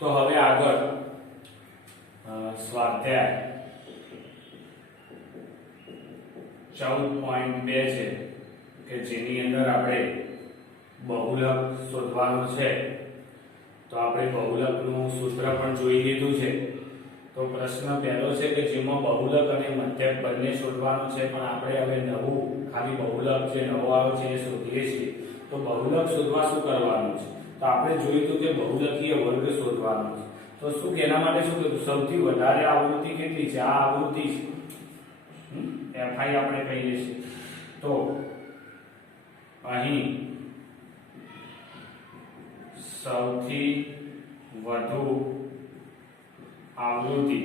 તો હવે આગળ સ્વાધ્યાય 14.2 છે કે જેની અંદર આપણે બહુલક શોધવાનું છે। તો આપણે બહુલકનું સૂત્ર પણ જોઈ લીધું છે। તો પ્રશ્ન પહેલો છે કે જેમાં બહુલક અને મધ્યક બંને શોધવાનું છે, પણ આપણે હવે નવું ખાલી બહુલક જે નવો આવ્યો છે એ શોધીએ છીએ। તો બહુલક શોધવા શું કરવાનું છે? તો આપણે જોયું કે બહુલકીય વર્ગ શોધવાનો છે। તો શું કે એના માટે શું કીધું? સૌથી વધારે આવૃત્તિ કેટલી છે? આ આવૃત્તિ છે, fi આપણે કહીએ છીએ। તો અહીં સૌથી વધુ આવૃત્તિ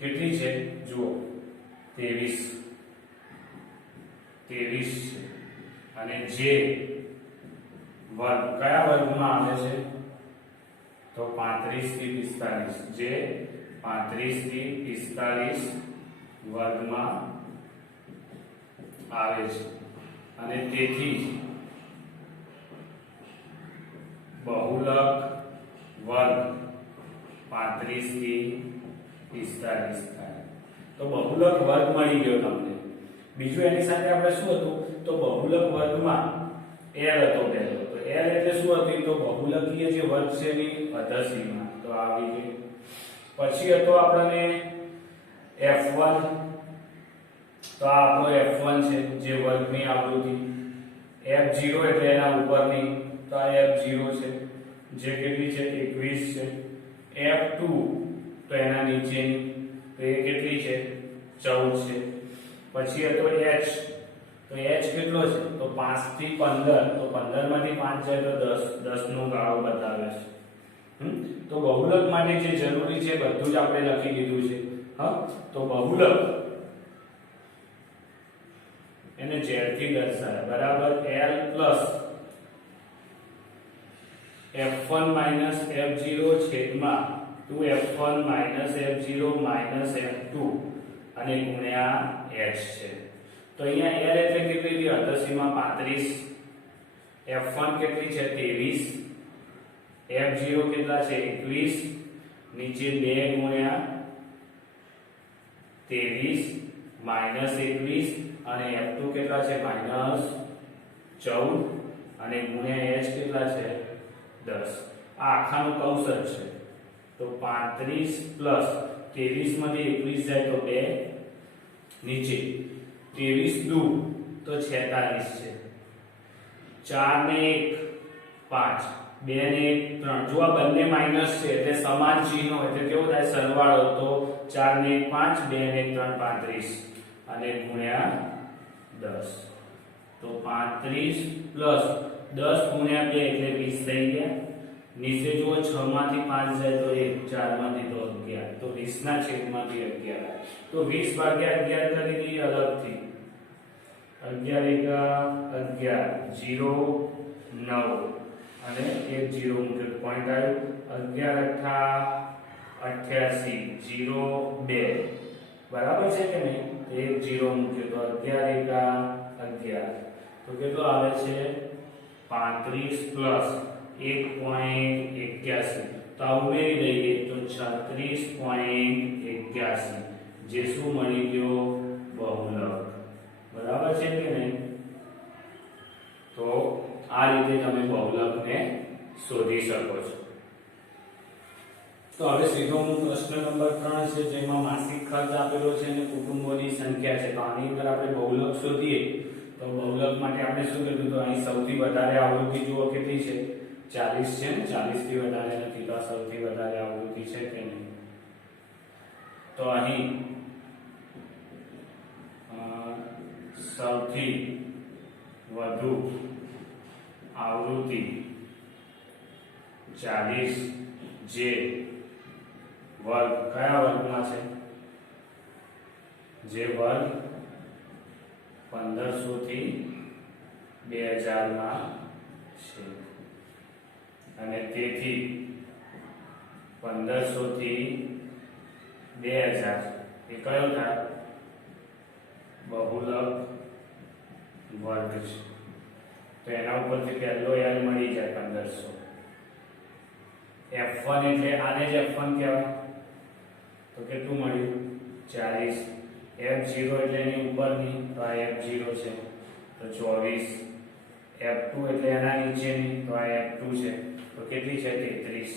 કેટલી છે? જુઓ 23 છે, અને જે વર્ગ કયા વર્ગમાં આવે છે? તો 35 થી 45, જે 35 થી 45 વર્ગમાં આવે છે, અને તેથી બહુલક વર્ગ 35 થી 45 થાય। તો બહુલક વર્ગ મળી ગયો તમને। બીજું એની સાથે આપણે શું હતું? તો બહુલક વર્ગમાં L હતો પહેલો। તો L એટલે શું હતું? તો બહુલકીય જે વર્ગ છે એની અધસીમા। તો આવી ગઈ। પછી હતો આપણને F1। તો આ આપણો F1 છે જે વર્ગની આવૃત્તિ। F0 એટલે એના ઉપરની, તો આ F0 છે જે કેટલી છે? 21 છે। F2 તો એના નીચેની, તો એ કેટલી છે? 14 છે। પછી હતો H। તો H કેટલો છે? તો 5 થી 15, તો 15 માંથી 5 જાય તો 10 નો ગાળો બતાવે છે। તો બહુલક માટે જે જરૂરી છે બધું જ આપણે લખી દીધું છે। હા, તો બહુલક એને z થી દર્શાવે, બરાબર। L plus F1 minus F0 છેદમાં 2F1 minus F0 minus F2 અને ગુણ્યા h છે। તો અહીંયા L એટલે કેટલી હતી? અધસીમા 35, F1 કેટલી છે? 23, F0 કેટલા છે? 21, નીચે 2 ગુણ્યા 23 માઈનસ 21, અને F2 કેટલા છે? માઈનસ 14, અને ગુણ્યા h કેટલા છે? 10। આ આખાનું કૌંસ જ છે। તો 35 પ્લસ 23 માંથી 21 જાય તો 2, નીચે 23 દુ તો 46 છે, 4 ને 1 5, 2 ને 1 3। જો આ બંને માઈનસ છે એટલે સમાન ચિહ્નો એટલે કેવું થાય? સરવાળો। તો 4 ને 1 5, 2 ને 1 3 35, અને ગુણ્યા 10। તો 35 પ્લસ 10 ગુણ્યા 2 એટલે 20 થઈ ગયા। નીચે જુઓ 6 માંથી 5 જાય તો 1, 4 માંથી તો 11, તો 20 ના છેદમાંથી 11। તો 20 ભાગ્યા 11 કરી દઈએ અલગથી। 11 એકા 11, 0 9, અને 1 0 મૂકે પોઈન્ટ આવ્યો। 11 88, 0 2, બરાબર છે કે નહીં? 1 0 મૂકે તો 11 એકા 11, તો કેટલો આવે છે? 35 પ્લસ 1.81, તો આ ઉમેરી દઈએ તો 36.81, જે શું મળી ગયો? બહુલક। બરાબર છે કે નહીં? તો આ રીતે તમે બહુલકને શોધી શકો છો। તો હવે સીધો હું પ્રશ્ન નંબર 3 છે જેમાં માસિક ખર્ચ આપેલો છે અને કુટુંબોની સંખ્યા છે। તો આની અંદર આપણે બહુલક શોધીએ તો બહુલક માટે આપણે શું કીધું? તો અહીં સૌથી વધારે આવૃત્તિ જુઓ કેટલી છે? 40 છે ને, 40 થી વધારે નથી। તો આ સૌથી વધારે આવૃત્તિ છે કે નહીં? તો અહીં સૌથી વધુ આવૃત્તિ 40, જે વર્ગ કયા વર્ગમાં છે? જે વર્ગ 1500 થી 2000 માં છે, અને તેથી 1500 થી 2000 એ કયો થાય? બહુલક વર્ગ છે। તો એના ઉપરથી પહેલો L મળી જાય 1500। f1 એટલે આને જ f1 કહેવાય, તો કેટલું મળ્યું 40. f0 એટલે એની ઉપરની, તો આ f0 છે તો 24. f2 એટલે એના નીચેની, તો આ f2 છે તો કેટલી છે 33.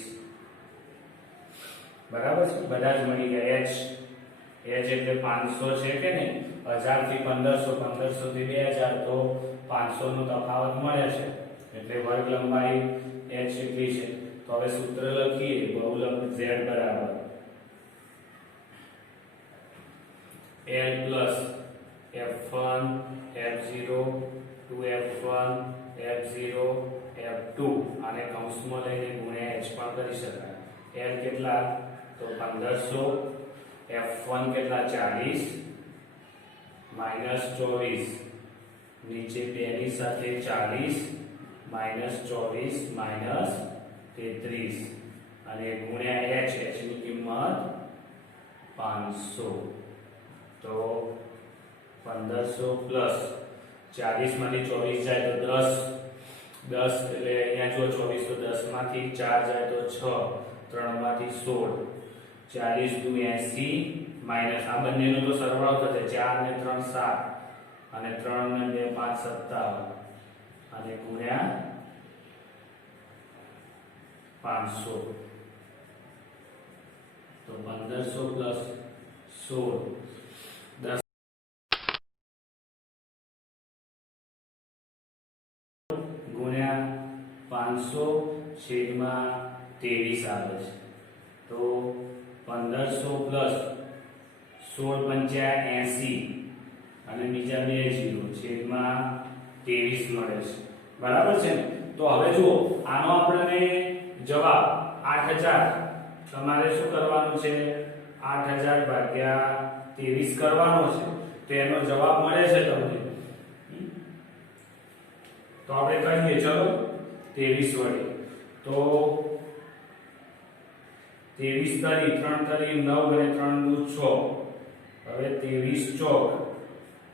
બરાબર છે, બધા જ મળી ગયા. h એટલે 500 છે કે નહીં, 1000 થી 1500, 1500 થી 2000, તો 500 નો તફાવત મળે છે એટલે વર્ગ લંબાઈ h એટલી છે. તો હવે સૂત્ર લખીએ, બહુલક z બરાબર l plus f1 f0 2f1 f0 f2 આને કૌંસમાં લઈને ગુણ્યા h પણ કરી શકાય. l કેટલા, તો 1500, f1 કેટલા 40 -24, નીચે 2 ની સાથે 40 -24 -33 અને ગુણ્યા h, h ની કિંમત 500. તો 1500 પ્લસ 40 માંથી 24 જાય તો 10 એટલે અહીંયા જો 24 તો 10 માંથી 4 જાય તો 6, 3 માંથી 16, 40 દુ 80 માઈનસ આ બંનેનો તો સરવાળો થશે, 4 ને 3 7 અને 3 ને 2 5 57 અને ગુણ્યા 500. તો 1500 પ્લસ 16 10 ગુણ્યા 500 છેદમાં 23 આવે છે. તો 1500 પ્લસ 16 પંચા 80 અને બીજા 2 0 છેદમાં 23 મળે છે. બરાબર છે ને? તો હવે જુઓ, આનો આપણને જવાબ 8000 તમારે શું કરવાનું છે, 8000 ભાગ્યા 23 કરવાનો છે, તો એનો જવાબ મળે છે તમને. તો આપણે કરીએ, ચલો 23 વડે. તો 23 તરી 3 તરી 9 અને 3 દુ 6. હવે 23 ચોક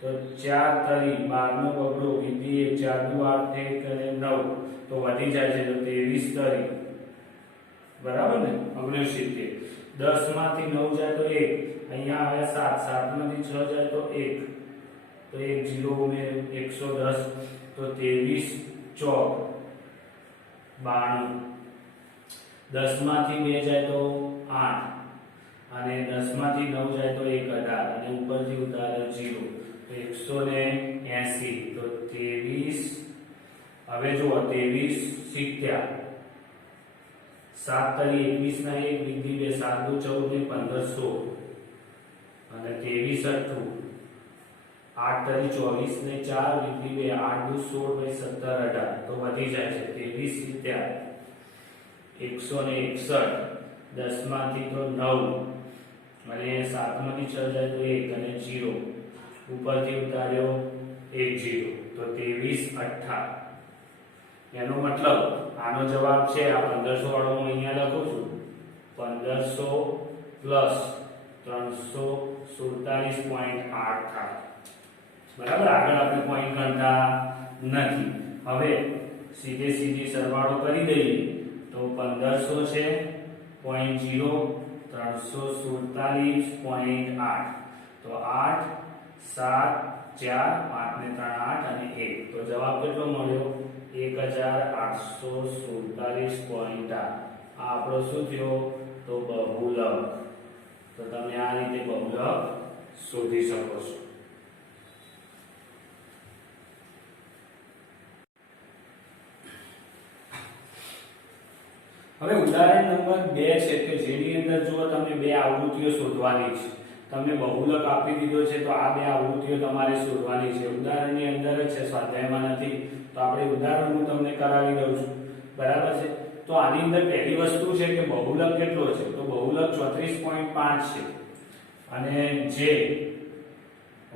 તો 4 તરી 12 નો બગડો કીધી 4 દુ 8 અને 9 તો વધી જાય છે તો 23 તરી બરાબર ને 69. 10 માંથી 9 જાય તો 1, અહીંયા આવ્યા 7, 7 માંથી 6 જાય તો 1, તો 1 0 ઉમેર 110. તો 23 ચોક 92. 10 માંથી 2 જાય તો 8 અને 10 માંથી 9 જાય તો 1 18 અને ઉપરથી ઉતાર્યો 0 તો 180. તો 23 હવે જુઓ 23 70 7 તરી 21 ના 1 બીજી 2 7 દુ 14 ને 15 16 અને 23 88 8 તરી 24 ને 4 બીજી 2 8 દુ 16 પછી 17 18 તો વધી જાય છે 23 70 161. 10 માંથી તો 9 અને 7 માંથી 6 જાય તો 1 અને 0 ઉપરથી ઉતાર્યો 1 0 તો 23 18. એનો મતલબ આનો જવાબ છે આ 1500 વાળો હું અહીંયા લખું છું, 1500 પ્લસ 347.8 થાય. બરાબર, આગળ આપણે પોઈન્ટ ગણતા નથી. હવે સીધી સરવાળો કરી દઈએ તો 1500 છે 0.0 347.8 તો 8 7 4 5 ને 3 8 અને 1 તો જવાબ કેટલો મળ્યો 1847.8. આ આપણો શું થયો તો બહુલક. તો તમે આ રીતે બહુલક શોધી શકો છો. હવે ઉદાહરણ નંબર 2 છે કે જેની અંદર જો તમને બે આવૃત્તિઓ શોધવાની છે, તમને બહુલક આપી દીધો છે તો આ બે આવૃત્તિઓ તમારે શોધવાની છે. ઉદાહરણની અંદર જ છે, સ્વાધ્યાયમાં નથી, તો આપણે ઉદાહરણ હું તમને કરાવી દઉં છું. બરાબર છે? તો આની અંદર પહેલી વસ્તુ છે કે બહુલક કેટલો છે, તો બહુલક 34.5 છે અને જે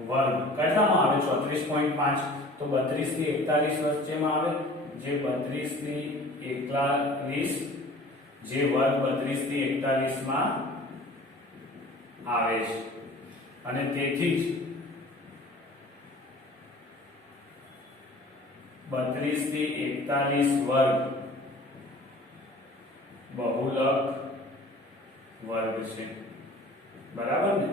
વર્ગ કેટલામાં આવે 34.5 તો 32 થી 41 વચ્ચેમાં આવે, જે 32 થી 41 જે વર્ગ 32 થી 41 માં આવે છે અને તેથી જ 32 થી 41 વર્ગ બહુલક વર્ગ છે, બરાબર ને?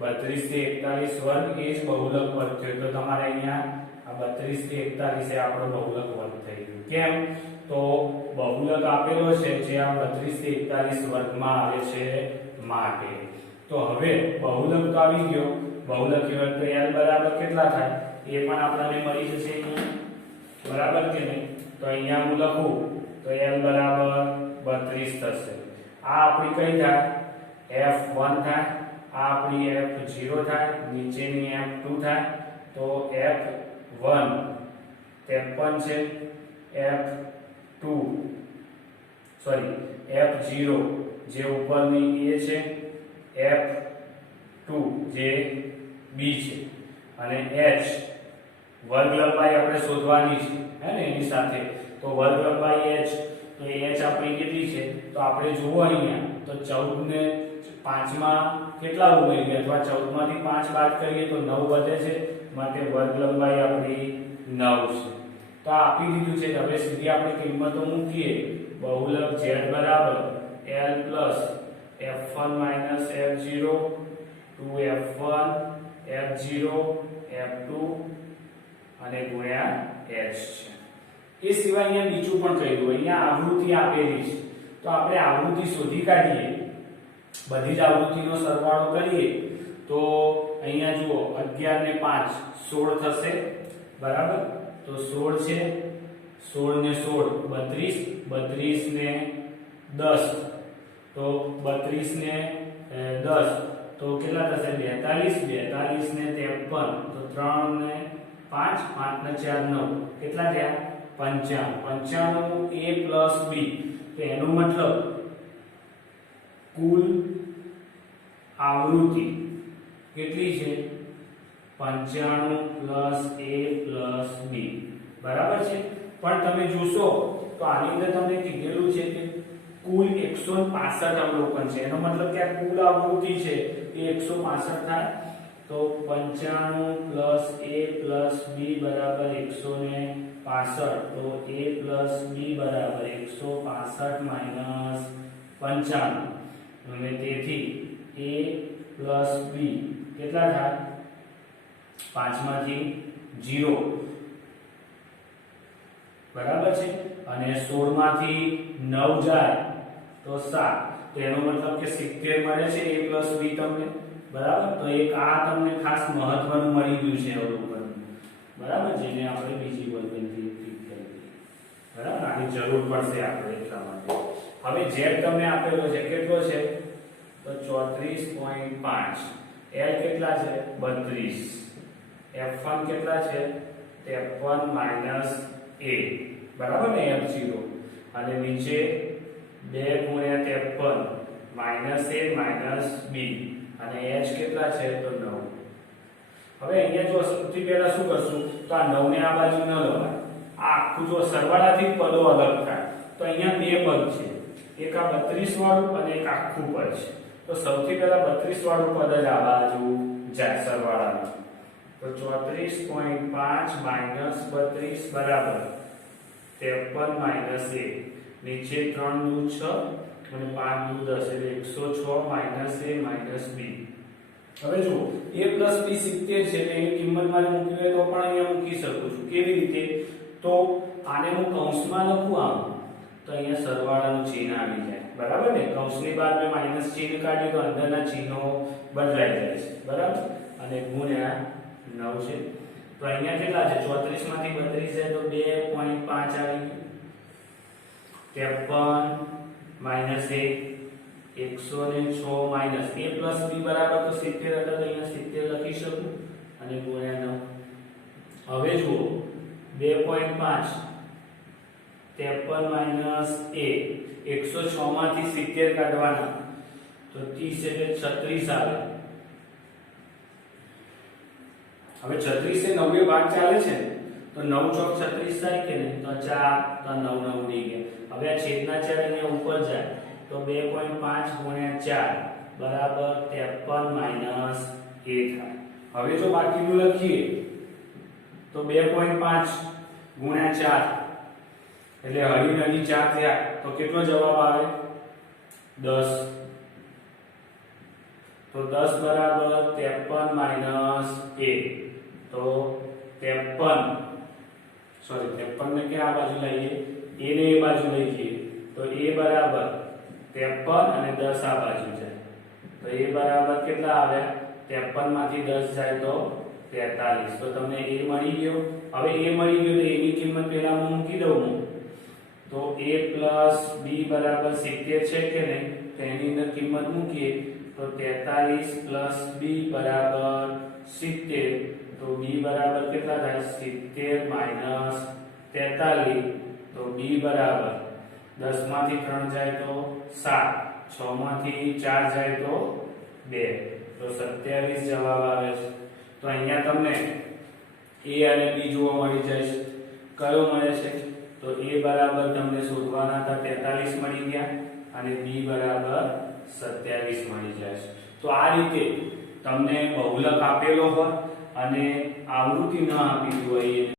32 થી 41 વર્ગ એ જ બહુલક વર્ગ છે. તો તમારે અહીંયા આ 32 થી 41 એ આપણો બહુલક વર્ગ થઈ ગયો. કેમ? તો બહુલક આપેલો છે જે આ 32 થી 41 વર્ગમાં આવે છે માટે. તો હવે બહુલક તો આવી ગયો. બહુલક વર્ગ તો L બરાબર કેટલા થાય એ પણ આપણને મળી જશે અહીંયા, બરાબર કે નહીં? તો અહીંયા હું લખું તો L બરાબર 32 થશે. આ આપણી કઈ થાય? F1 થાય. આ આપણી F0 થાય. નીચેની F2 થાય. તો F1 53 છે, F2 સોરી F0 જે ઉપરની A છે, F2 જે B છે, અને H વર્ગ લંબાઈ આપણે શોધવાની છે હે ને એની સાથે. તો વર્ગ લંબાઈ H, તો H આપણી કેટલી છે? તો આપણે જુઓ અહીંયા તો 14 ને 5 માં કેટલા ઉમેરીએ અથવા 14 માંથી 5 બાદ કરીએ તો 9 વધે છે, માટે વર્ગ લંબાઈ આપણી 9 છે. તો આ આપી દીધું છે. હવે સીધી આપણે કિંમતો મૂકીએ. બહુલક Z બરાબર L plus F1 minus F0 2F1 F0 F2 અને ગુણ્યા H છે. એ સિવાય અહીંયા બીજું પણ કહી દઉં. અહીંયા આવૃત્તિ આપેલી છે તો આપણે આવૃત્તિ શોધી કાઢીએ. બધી જ આવૃત્તિનો સરવાળો કરીએ તો અહીંયા જુઓ 11 ને 5 16 થશે, બરાબર? તો 16 છે, 16 ને 16 32, 32 ને 10 તો 32 ને 10 તો કેટલા થશે? 42, 42 ને 53 તો 3 ને 5, 5 ને 4 9 કેટલા થયા? 95. 95 A પ્લસ B, તો એનો મતલબ કુલ આવૃત્તિ કેટલી છે? 95 પ્લસ A પ્લસ B, બરાબર છે? પણ તમે જોશો તો આની અંદર તમને કીધેલું છે કે કુલ 165 અવલોકન છે. એનો મતલબ કે આ કુલ આવૃત્તિ છે એ 165 થાય. તો 95 પ્લસ A પ્લસ B બરાબર 165. તો A પ્લસ B બરાબર 165 માઈનસ 95, અને તેથી A પ્લસ B કેટલા થાય? 5 માંથી 0, બરાબર છે? અને 16 માંથી 9 જાય તો 7. તો એનો મતલબ કે 70 મળે છે A પ્લસ B તમને, બરાબર? તો એક આ તમને ખાસ મહત્વનું મળી ગયું છે અવલોકન, બરાબર? જેને આપણે બીજી પદ્ધતિથી ઠીક કરી દઈએ, બરાબર? આની જરૂર પડશે આપણે એટલા માટે. હવે Z તમને આપેલો છે કેટલો છે? તો 34.5. L કેટલા છે? 32. F1 કેટલા છે? 53 માઈનસ A, બરાબર ને? F0 અને નીચે 2 ગુણ્યા 53 માઈનસ A માઈનસ B, અને H કેટલા છે? તો 9. હવે અહીંયા જો સૌથી પહેલા શું કરશું? તો આ 9 ને આ બાજુ ન લવાય. આ આખું જો સરવાળાથી પદો અલગ થાય તો અહીંયા બે પદ છે, એક આ 32 વાળું અને એક આખું પદ છે. તો સૌથી પહેલા 32 વાળું પદ જ આ બાજુ જાય સરવાળામાં. તો 34.5 માઈનસ 32 બરાબર 53 માઈનસ A, નીચે 3 દુ 6 અને 5 દુ 10 એટલે 106 માઈનસ A માઈનસ B. હવે જો A પ્લસ B 70 છે એટલે એની કિંમત મારે મૂકવી હોય તો પણ અહીંયા મૂકી શકું છું. કેવી રીતે? તો આને હું કૌંસમાં લખું આમ તો અહીંયા સરવાળાનું ચિહ્ન આવી જાય, બરાબર ને? કૌંસની બહાર મેં માઈનસ ચિહ્ન કાઢ્યું તો અંદરના ચિહ્નો બદલાઈ જાય છે, બરાબર? અને ગુણ્યા 9 છે. તો અહીંયા કેટલા છે? 34 માંથી 32 જાય તો 2.5 આવી ગયું. 53 minus 1 106 minus A plus B બરાબર તો 70 હતા, તો અહીંયા 70 લખી શકું અને ગુણ્યા 9. હવે જુઓ 2.5 53 માઈનસ A 106 માંથી 70 કાઢવાના તો 30 એટલે 36 આવે. હવે 36 से 90 ભાગ ચાલે છે તો 9 ચોક 36 થાય કે નહીં? તો 4 તો 9 9 ઉડી ગયા. હવે આ છેદના 4 અહીંયા ઉપર જાય તો 2.5 ગુણ્યા 4 બરાબર 53 માઈનસ A થાય. હવે જો બાકીનું લખીએ તો 2.5 ગુણ્યા 4 એટલે હળી નદી 4 થયા તો કેટલો જવાબ આવે? 10 તો 10 બરાબર 53 માઇનસ a તો 53 સોરી 53 ને ક્યાં આ બાજુ લઈએ a ને એ બાજુ લઈ જઈએ તો a બરાબર 53 અને 10 આ બાજુ જાય તો a બરાબર કેટલા આવ્યા 53 માંથી 10 જાય તો 43 તો તમને a મળી ગયો હવે a મળી ગયો તો a ની કિંમત પહેલા હું મૂકી દઉં હું તો a plus b બરાબર 70 છે કે નહીં તો એની અંદર કિંમત મૂકીએ તો 43 plus b બરાબર 70 તો b બરાબર કેટલા થાય 70 minus 43 તો b બરાબર 10 માંથી 3 જાય તો 7 6 માંથી 4 જાય તો 2 તો 27 જવાબ આવે છે તો અહીંયા તમને a અને b જોવા મળી જાય છે કયો મળે છે તો a બરાબર તમને શોધવાના હતા 43 મળી ગયા અને b બરાબર 27 મળી જાય છે તો આ રીતે તમને બહુલક આપેલો હોય અને આવૃત્તિ ન આપી હોય